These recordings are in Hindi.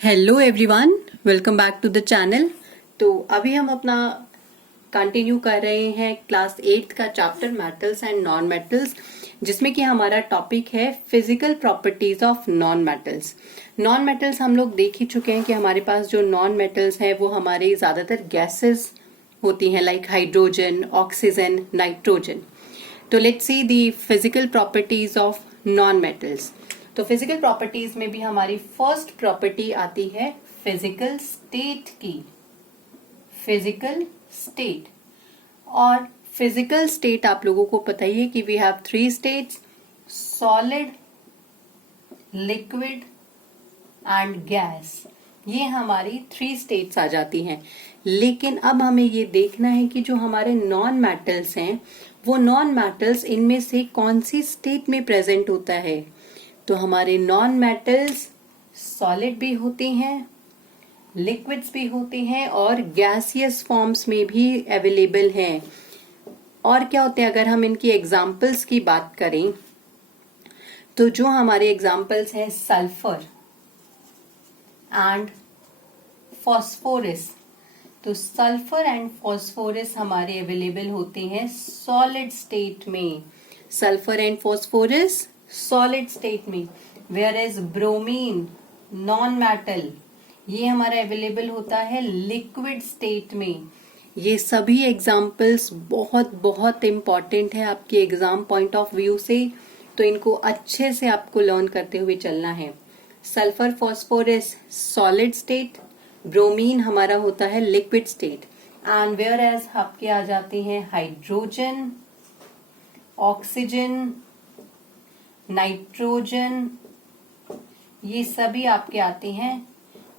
Hello everyone, welcome back to the channel. तो अभी हम अपना कंटिन्यू कर रहे हैं क्लास 8 का chapter metals and non metals, जिसमें कि हमारा टॉपिक है physical properties of non metals. Non metals हम लोग देख ही चुके हैं कि हमारे पास जो नॉन मेटल्स हैं वो हमारे ज्यादातर गैसेस होती हैं, लाइक हाइड्रोजन, ऑक्सीजन, नाइट्रोजन। तो let's see the physical properties of non metals. तो फिजिकल प्रॉपर्टीज में भी हमारी फर्स्ट प्रॉपर्टी आती है फिजिकल स्टेट की। फिजिकल स्टेट, और फिजिकल स्टेट आप लोगों को पता ही है कि we have 3 states: solid, liquid and gas. ये हमारी 3 स्टेट्स आ जाती हैं। लेकिन अब हमें ये देखना है कि जो हमारे नॉन मेटल्स हैं वो नॉन मेटल्स इनमें से कौन सी स्टेट में प्रेजेंट होता है। तो हमारे नॉन मेटल्स सॉलिड भी होते हैं, लिक्विड्स भी होते हैं और गैसियस फॉर्म्स में भी अवेलेबल हैं। और क्या होते हैं, अगर हम इनकी एग्जाम्पल्स की बात करें तो जो हमारे एग्जाम्पल्स हैं सल्फर एंड फॉस्फोरस। तो सल्फर एंड फॉस्फोरस हमारे अवेलेबल होते हैं सॉलिड स्टेट में। Sulphur and phosphorus solid state में, whereas bromine non metal ये हमारा अवेलेबल होता है लिक्विड स्टेट में। ये सभी एग्जाम्पल्स बहुत बहुत इंपॉर्टेंट है आपके एग्जाम पॉइंट ऑफ व्यू से, तो इनको अच्छे से आपको लर्न करते हुए चलना है। Sulphur phosphorus solid state, bromine हमारा होता है liquid state, and whereas आपके आ जाते हैं हाइड्रोजन, ऑक्सीजन, नाइट्रोजन, ये सभी आपके आते हैं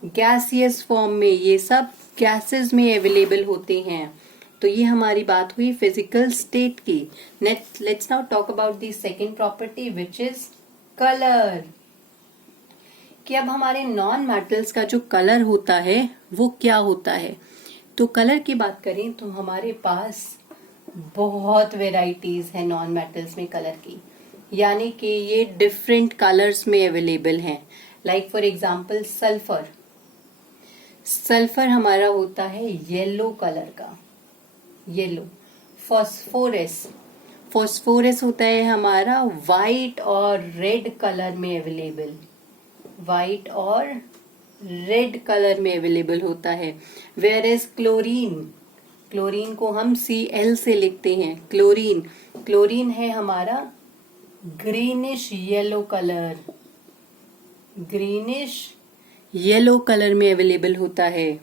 गैसियस फॉर्म में। ये सब गैसेस में अवेलेबल होते हैं। तो ये हमारी बात हुई फिजिकल स्टेट की। Let's now talk about the second property which is colour. कि अब हमारे नॉन मेटल्स का जो कलर होता है वो क्या होता है। तो कलर की बात करें तो हमारे पास बहुत वेराइटीज है नॉन मेटल्स में कलर की, यानी कि ये डिफरेंट कलर्स में अवेलेबल हैं। Like for example sulphur. Sulphur हमारा होता है येलो कलर का, येलो। फॉस्फोरस, फॉस्फोरस होता है हमारा वाइट और रेड कलर में अवेलेबल, वाइट और रेड कलर में अवेलेबल होता है। वेयर एज क्लोरीन, क्लोरीन को हम Cl से लिखते हैं। क्लोरीन, क्लोरीन है हमारा greenish yellow colour, greenish yellow colour में अवेलेबल होता है।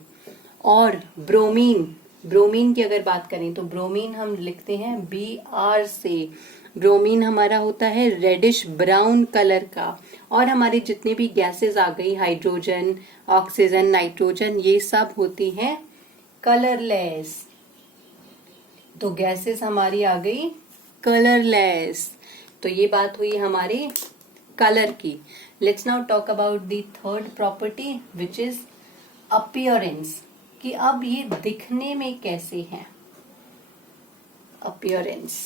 और ब्रोमीन, ब्रोमीन की अगर बात करें तो ब्रोमीन हम लिखते हैं Br से। ब्रोमीन हमारा होता है रेडिश ब्राउन कलर का। और हमारे जितने भी गैसेस आ गई, हाइड्रोजन, ऑक्सीजन, नाइट्रोजन, ये सब होती हैं कलरलेस। तो गैसेस हमारी आ गई कलरलेस। तो ये बात हुई हमारी कलर की। Let's now talk about the third property which is appearance. कि अब ये दिखने में कैसे हैं। अपीयरेंस,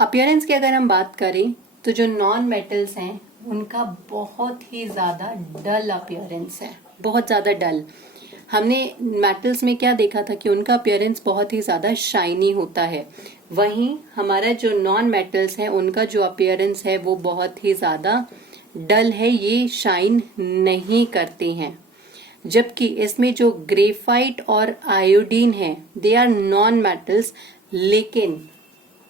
अपीयरेंस की अगर हम बात करें तो जो नॉन मेटल्स हैं उनका बहुत ही ज्यादा डल अपीयरेंस है, बहुत ज्यादा डल। हमने मेटल्स में क्या देखा था कि उनका अपीयरेंस बहुत ही ज्यादा शाइनी होता है। वहीं हमारा जो नॉन मेटल्स है उनका जो अपीयरेंस है वो बहुत ही ज्यादा डल है, ये शाइन नहीं करते हैं। जबकि इसमें जो ग्रेफाइट और आयोडीन है दे आर नॉन मेटल्स, लेकिन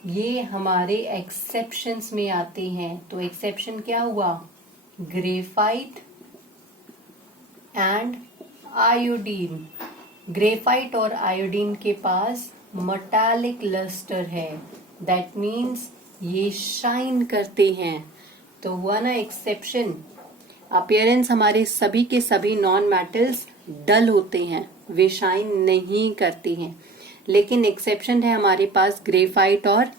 ये हमारे एक्सेप्शंस में आते हैं। तो एक्सेप्शन क्या हुआ, ग्रेफाइट एंड आयोडीन। ग्रेफाइट और आयोडीन के पास मेटालिक लस्टर है, दैट मीन्स ये शाइन करते हैं। तो हुआ ना एक्सेप्शन। अपीयरेंस हमारे सभी के सभी नॉन मेटल्स डल होते हैं, वे शाइन नहीं करते हैं। लेकिन एक्सेप्शन है हमारे पास ग्रेफाइट और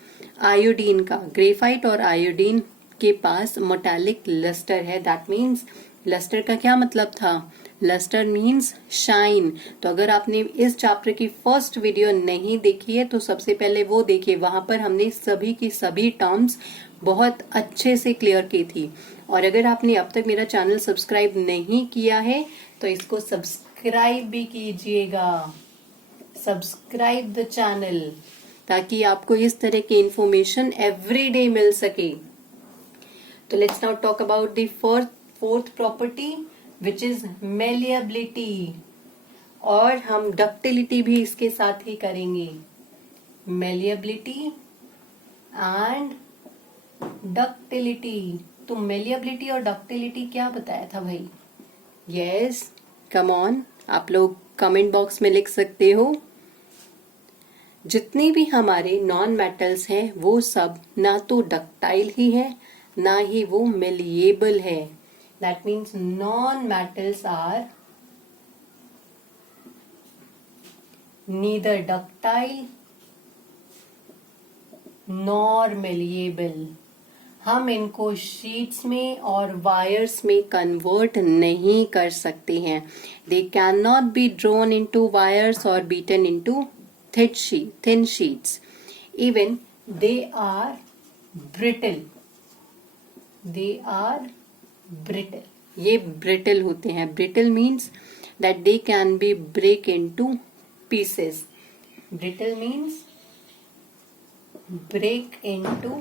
आयोडीन का। ग्रेफाइट और आयोडीन के पास मेटालिक लस्टर है, दैट मीन्स लस्टर का क्या मतलब था, लस्टर मीन्स शाइन। तो अगर आपने इस चैप्टर की फर्स्ट वीडियो नहीं देखी है तो सबसे पहले वो देखिए, वहां पर हमने सभी की सभी टर्म्स बहुत अच्छे से क्लियर की थी। और अगर आपने अब तक मेरा चैनल सब्सक्राइब नहीं किया है तो इसको सब्सक्राइब भी कीजिएगा, सब्सक्राइब द चैनल, ताकि आपको इस तरह की इंफॉर्मेशन एवरी डे मिल सके। तो let's now talk about the fourth property which is malleability, और हम डक्टिलिटी भी इसके साथ ही करेंगे। Malleability and ductility. तो मेलिएबिलिटी और डक्टिलिटी क्या बताया था भाई? यस, कम ऑन, आप लोग कमेंट बॉक्स में लिख सकते हो। जितने भी हमारे नॉन मेटल्स हैं वो सब ना तो डक्टाइल ही है ना ही वो मेलिएबल है। That means non metals are neither ductile nor malleable. हम इनको शीट्स में और वायर्स में कन्वर्ट नहीं कर सकते हैं। They can not be drawn into wires or beaten into thin sheets. Even they are brittle. They are brittle. ये brittle होते हैं। Brittle means that they can be break into pieces. Brittle means break into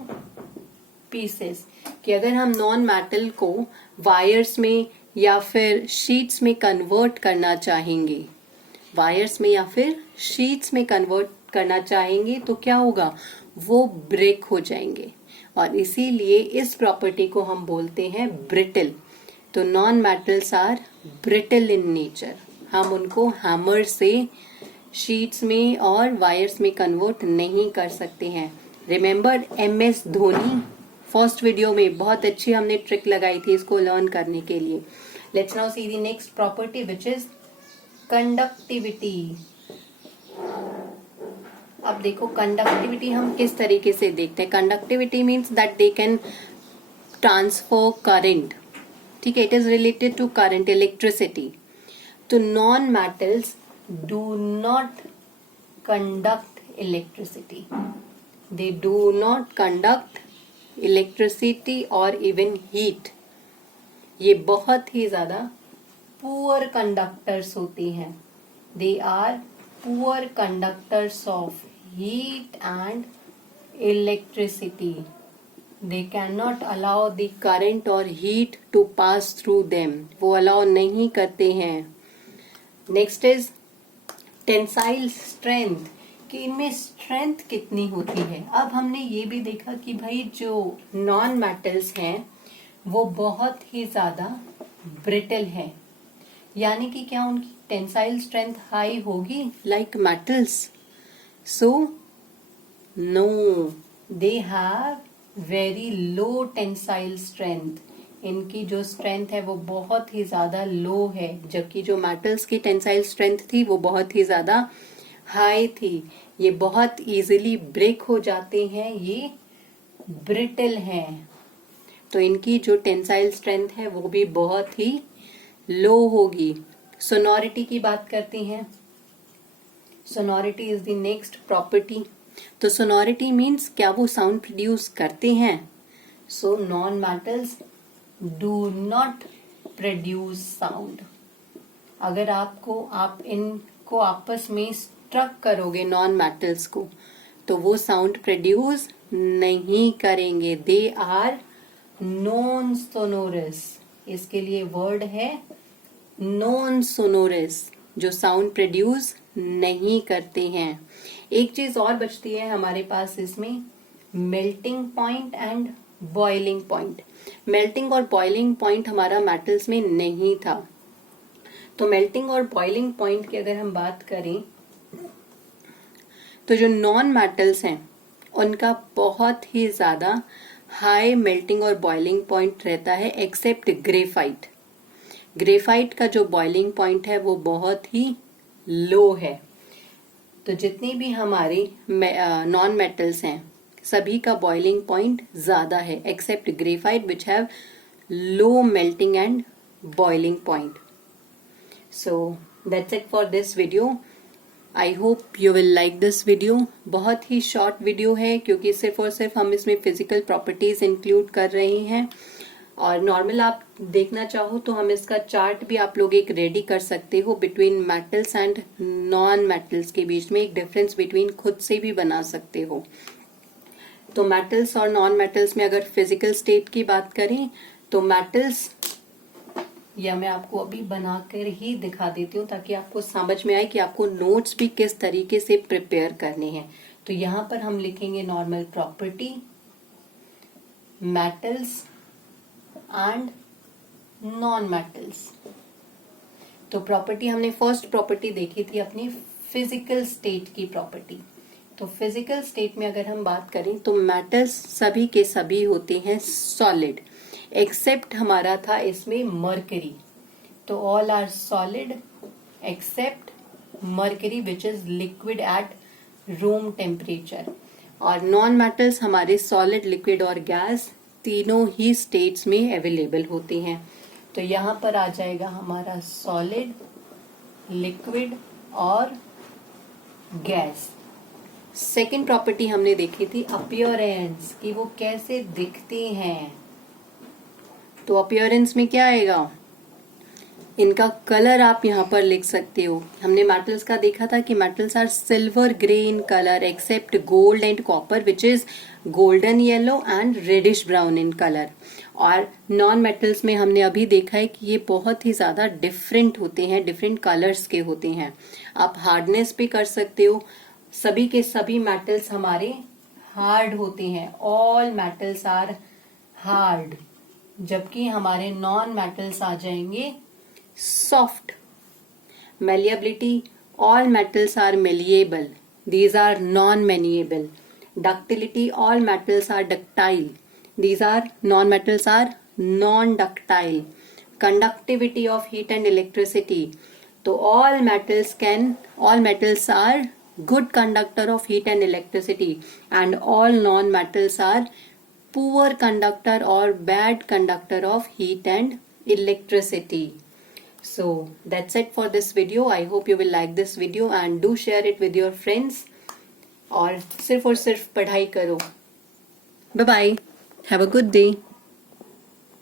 pieces. कि अगर हम नॉन मेटल को वायर्स में या फिर शीट्स में कन्वर्ट करना चाहेंगे, वायर्स में या फिर शीट्स में कन्वर्ट करना चाहेंगे तो क्या होगा? वो ब्रेक हो जाएंगे, और इसीलिए इस प्रॉपर्टी को हम बोलते हैं ब्रिटल। तो non metals are brittle in nature. हम उनको हैमर से शीट्स में और वायर्स में कन्वर्ट नहीं कर सकते हैं। Remember MS Dhoni, first video में बहुत अच्छी हमने ट्रिक लगाई थी इसको लर्न करने के लिए। Let's now see the next property which is conductivity. अब देखो कंडक्टिविटी हम किस तरीके से देखते हैं। Conductivity means that they can transfer current, ठीक है, it is related to current, electricity. तो non metals do not conduct electricity, they do not conduct electricity और इवन हीट। ये बहुत ही ज्यादा पुअर कंडक्टर्स होती हैं। They are poor conductors of heat and electricity. They can not allow the current और heat to pass through them, वो अलाउ नहीं करते हैं। नेक्स्ट इज टेंसाइल स्ट्रेंथ, कि इनमें स्ट्रेंथ कितनी होती है। अब हमने ये भी देखा कि भाई जो नॉन मेटल्स हैं वो बहुत ही ज्यादा ब्रिटल है, यानी कि क्या उनकी टेंसाइल स्ट्रेंथ हाई होगी like metals? So no, they have very low tensile strength. इनकी जो स्ट्रेंथ है वो बहुत ही ज्यादा लो है, जबकि जो मेटल्स की टेंसाइल स्ट्रेंथ थी वो बहुत ही ज्यादा हाई थी। ये बहुत इजीली ब्रेक हो जाते हैं, ये ब्रिटल हैं। तो इनकी जो टेंसाइल स्ट्रेंथ है वो भी बहुत ही लो होगी। सोनोरिटी की बात करते हैं। Sonority is the next property. तो सोनोरिटी मीन्स क्या वो साउंड प्रोड्यूस करते हैं? So non metals do not produce sound. अगर आप इनको आपस में स्ट्रक करोगे नॉन मेटल्स को, तो वो साउंड प्रोड्यूस नहीं करेंगे। They are non sonorous. इसके लिए वर्ड है नॉन सोनोरस, जो साउंड प्रोड्यूस नहीं करते हैं। एक चीज और बचती है हमारे पास इसमें, melting point and boiling point. Melting और बॉइलिंग पॉइंट हमारा मेटल्स में नहीं था। तो मेल्टिंग और बॉइलिंग पॉइंट की अगर हम बात करें तो जो नॉन मेटल्स हैं उनका बहुत ही ज्यादा हाई मेल्टिंग और बॉइलिंग पॉइंट रहता है, एक्सेप्ट ग्रेफाइट। ग्रेफाइट का जो बॉइलिंग पॉइंट है वो बहुत ही लो है। तो जितनी भी हमारी नॉन मेटल्स हैं सभी का बॉइलिंग पॉइंट ज्यादा है, except graphite which have low melting and boiling point. So that's it for this video. I hope you will like this video. बहुत ही शॉर्ट वीडियो है क्योंकि सिर्फ और सिर्फ हम इसमें फिजिकल प्रॉपर्टीज इंक्लूड कर रहे हैं. और नॉर्मल आप देखना चाहो तो हम इसका चार्ट भी आप लोग एक रेडी कर सकते हो. Between metals and non metals के बीच में एक डिफरेंस बिटवीन खुद से भी बना सकते हो. तो मेटल्स और नॉन मेटल्स में अगर फिजिकल स्टेट की बात करें तो मेटल्स, या मैं आपको अभी बनाकर ही दिखा देती हूँ ताकि आपको समझ में आए कि आपको नोट्स भी किस तरीके से प्रिपेयर करने हैं. तो यहाँ पर हम लिखेंगे normal property, metals and non metals. तो प्रॉपर्टी हमने फर्स्ट प्रॉपर्टी देखी थी अपनी फिजिकल स्टेट की प्रॉपर्टी. तो फिजिकल स्टेट में अगर हम बात करें तो मेटल्स सभी के सभी होते हैं सॉलिड, एक्सेप्ट हमारा था इसमें मरकरी. तो all are solid except mercury which is liquid at room temperature. और नॉन मेटल्स हमारे सॉलिड, लिक्विड और गैस तीनों ही स्टेट्स में अवेलेबल होते हैं. तो यहाँ पर आ जाएगा हमारा सॉलिड, लिक्विड और गैस. सेकेंड प्रॉपर्टी हमने देखी थी अपीयरेंस, कि वो कैसे दिखते हैं. तो अपीयरेंस में क्या आएगा, इनका कलर आप यहाँ पर लिख सकते हो. हमने मेटल्स का देखा था कि metals are silver grey in colour except gold and copper which is golden yellow and reddish brown in colour. और नॉन मेटल्स में हमने अभी देखा है कि ये बहुत ही ज्यादा डिफरेंट होते हैं, डिफरेंट कलर्स के होते हैं. आप हार्डनेस भी कर सकते हो. सभी के सभी मेटल्स हमारे हार्ड होते हैं, ऑल मेटल्स आर हार्ड, जबकि हमारे नॉन मेटल्स आ जाएंगे soft. Malleability, all metals are malleable, these are non malleable. Ductility, all metals are ductile, these are non metals are non ductile. Conductivity of heat and electricity, तो all metals are good conductor of heat and electricity and all non-metals are poor conductor or bad conductor of heat and electricity. So that's it for this video. I hope you will like this video and do share it with your friends. और सिर्फ पढ़ाई करो. Bye bye. Have a good day.